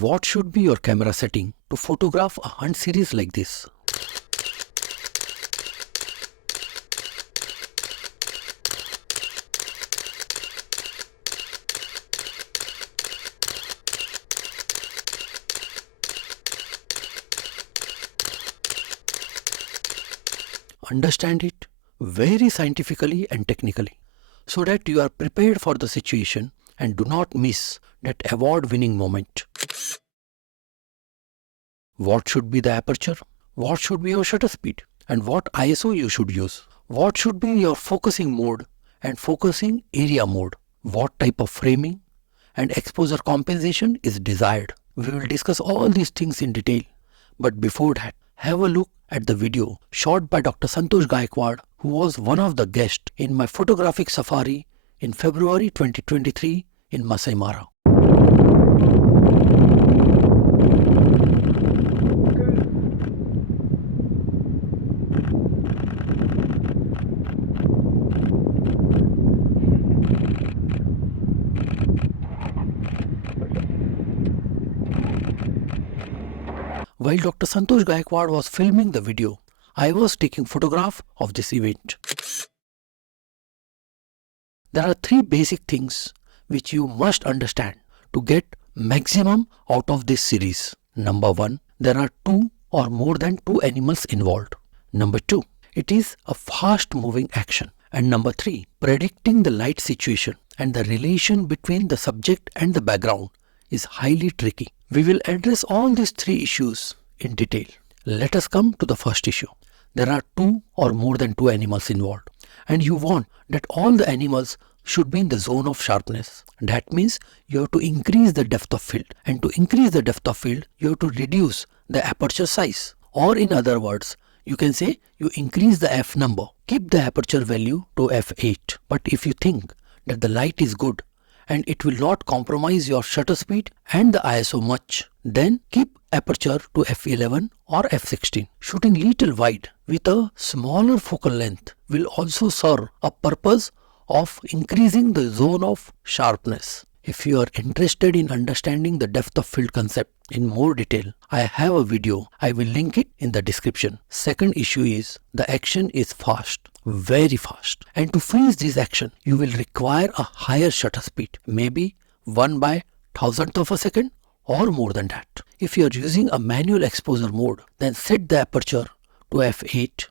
What should be your camera setting to photograph a hunt series like this? Understand it very scientifically and technically so that you are prepared for the situation and do not miss that award-winning moment. What should be the aperture? What should be your shutter speed? And what ISO you should use? What should be your focusing mode and focusing area mode? What type of framing and exposure compensation is desired? We will discuss all these things in detail. But before that, have a look at the video shot by Dr. Santosh Gaikwad, who was one of the guests in my photographic safari in February 2023 in Masai Mara. While Dr. Santosh Gaikwad was filming the video, I was taking photograph of this event. There are three basic things which you must understand to get maximum out of this series. Number one, there are two or more than two animals involved. Number two, it is a fast moving action. And number three, predicting the light situation and the relation between the subject and the background is highly tricky. We will address all these three issues in detail. Let us come to the first issue. There are two or more than two animals involved, and you want that all the animals should be in the zone of sharpness. That means you have to increase the depth of field, and to increase the depth of field, you have to reduce the aperture size. Or in other words, you can say you increase the f number. Keep the aperture value to f8. But if you think that the light is good and it will not compromise your shutter speed and the ISO much, then keep aperture to f11 or f16. Shooting little wide with a smaller focal length will also serve a purpose of increasing the zone of sharpness. If you are interested in understanding the depth of field concept in more detail, I have a video. I will link it in the description. Second issue is the action is fast, very fast. And to freeze this action, you will require a higher shutter speed, maybe 1/1000th of a second or more than that. If you are using a manual exposure mode, then set the aperture to f8,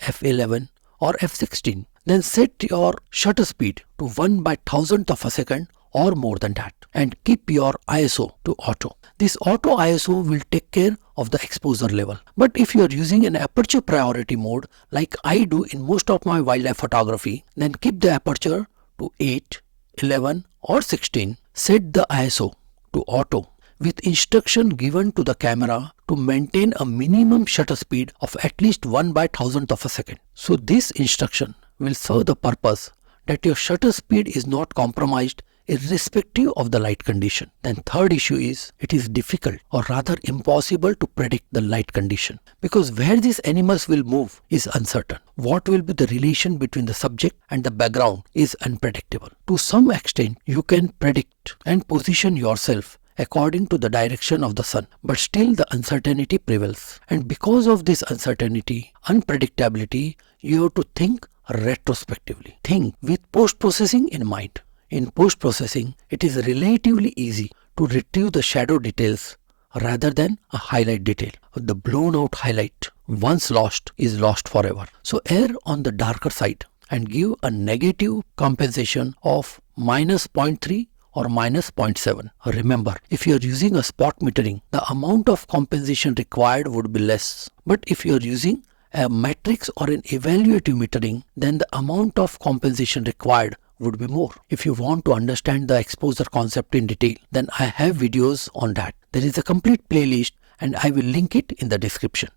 f11 or f16. Then set your shutter speed to 1/1000th of a second or more than that, and keep your ISO to auto. This auto ISO will take care of the exposure level. But if you are using an aperture priority mode like I do in most of my wildlife photography, then keep the aperture to 8, 11 or 16. Set the ISO to auto with instruction given to the camera to maintain a minimum shutter speed of at least 1/1000th of a second. So this instruction will serve the purpose that your shutter speed is not compromised irrespective of the light condition. Then third issue is it is difficult or rather impossible to predict the light condition, because where these animals will move is uncertain. What will be the relation between the subject and the background is unpredictable. To some extent you can predict and position yourself according to the direction of the sun, but still the uncertainty prevails. And because of this uncertainty, unpredictability, you have to think retrospectively. Think with post-processing in mind. In post-processing, it is relatively easy to retrieve the shadow details rather than a highlight detail. The blown out highlight, once lost, is lost forever. So err on the darker side and give a negative compensation of -0.3 or -0.7. Remember, if you are using a spot metering, the amount of compensation required would be less. But if you are using a matrix or an evaluative metering, then the amount of compensation required would be more. If you want to understand the exposure concept in detail, then I have videos on that. There is a complete playlist and I will link it in the description.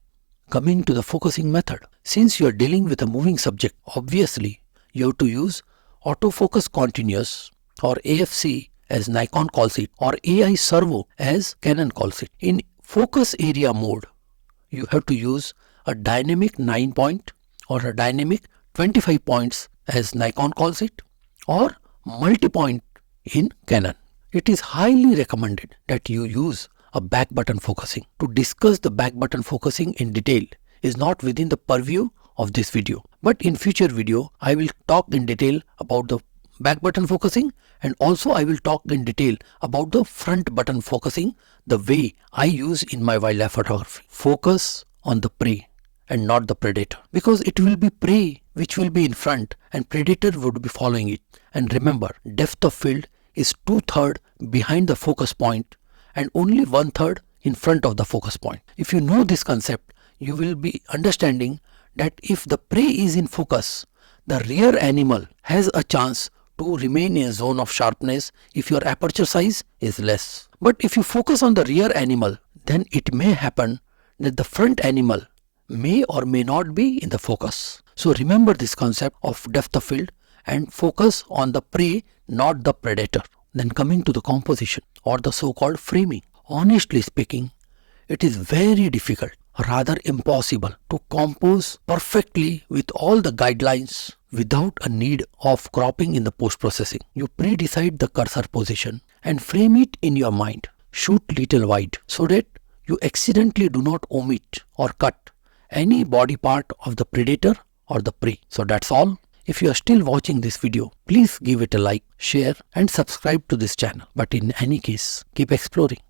Coming to the focusing method, since you are dealing with a moving subject, obviously you have to use autofocus continuous, or AFC as Nikon calls it, or AI servo as Canon calls it. In focus area mode, you have to use a dynamic 9 point or a dynamic 25 points as Nikon calls it, or multi-point in Canon. It is highly recommended that you use a back button focusing. To discuss the back button focusing in detail is not within the purview of this video. But in future video, I will talk in detail about the back button focusing, and also I will talk in detail about the front button focusing, the way I use in my wildlife photography. Focus on the prey and not the predator, because it will be prey which will be in front and predator would be following it. And remember, depth of field is 2/3 behind the focus point and only 1/3 in front of the focus point. If you know this concept, you will be understanding that if the prey is in focus, the rear animal has a chance to remain in a zone of sharpness if your aperture size is less. But if you focus on the rear animal, then it may happen that the front animal may or may not be in the focus. So remember this concept of depth of field and focus on the prey, not the predator. Then coming to the composition or the so-called framing. Honestly speaking, it is very difficult, rather impossible, to compose perfectly with all the guidelines without a need of cropping in the post-processing. You pre-decide the cursor position and frame it in your mind. Shoot little wide so that you accidentally do not omit or cut any body part of the predator or the prey. So that's all. If you are still watching this video, please give it a like, share and subscribe to this channel. But in any case, keep exploring.